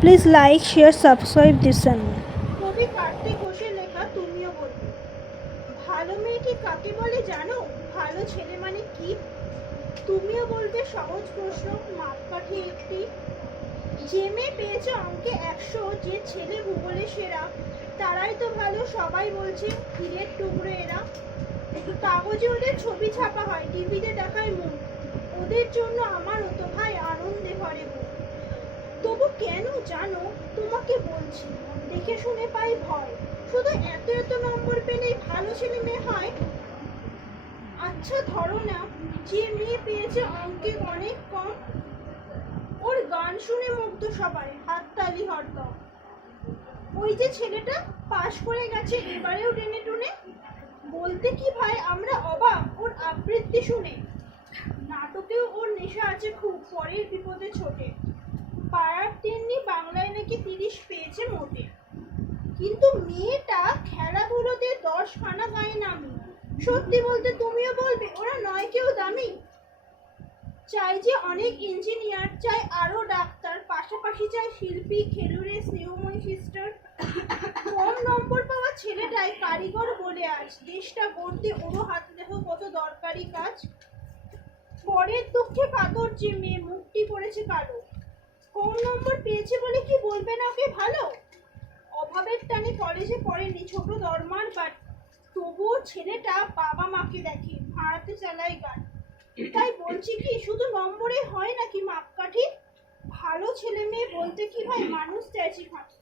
Please like, share, subscribe this channel. কবি কার্তিক ঘোষের লেখা তুমিও বলবে। ভালো মেয়ে কি কাকে বলে জানো? ভালো ছেলে মানে কি? তুমিও বলবে সহজ প্রশ্ন, মাপকাঠি একটি। যে মেয়ে পেয়েছে অঙ্কে 100, যে ছেলে ভূগোলে সেরা, তারাই তো ভালো, সবাই বলছে হীরের টুকরো এরা। কাগজে ওদের ছবি ছাপা হয়, টিভিতে দেখায় মুখ, ওদের জন্য আমারও তো ভাই আনন্দে ভরে বুক। তবু কেন জানো তোমাকে বলছি, দেখে শুনে পাই ভয়, শুধু এত এত নম্বর পেলেই ভালো ছেলে মেয়ে হয়? আচ্ছা ধরো না, যে মেয়ে পেয়েছে অঙ্কে অনেক কম, ওর গান শুনে মুগ্ধ সবাই, হাততালি হরদম। ওই যে ছেলেটা পাশ করে গেছে এবারেও টেনে টুনে, বলতে কি ভাই আমরা অবাক ওর আবৃত্তি শুনে। নাটকেও ওর নেশা আছে খুব, পরের বিপদে ছোটে। পাড়ার তেমনি বাংলায় নাকি 30 পেয়েছে মোটে। কিন্তু মেয়েটা খেলাধুলোতে 10 খানা গায়ে নামি। সত্যি বলতে তুমিও বলবে ওরা নয় কেউ দামি। চাই যে অনেক ইঞ্জিনিয়ার, চাই আরো ডাক্তার, পাশাপাশি চাই শিল্পী, খেলুড়ে, স্নেহময়ী সিস্টার। কম নম্বর পাওয়া ছেলেটাই কারিগর বলে আজ, দেশটা গড়তে ওরও হাতে দেখো কত দরকারি কাজ। পরের দুঃখে কাতর যে মেয়ে, মুখটি পড়েছে কালো, কম নম্বর পেয়েছে বলে কি বলবে না ওকে ভালো? অভাবের টানে কলেজে পড়েনি, ছোট দরমার বাট, তবুও ছেলেটা বাবা মাকে দেখে, ভাড়াতে চালায় গান। তাই বলছি কি শুধু নম্বরে হয় নাকি মাপকাঠি? ভালো ছেলে মেয়ে বলতে কি ভাই মানুষ চাইছি খাঁটি।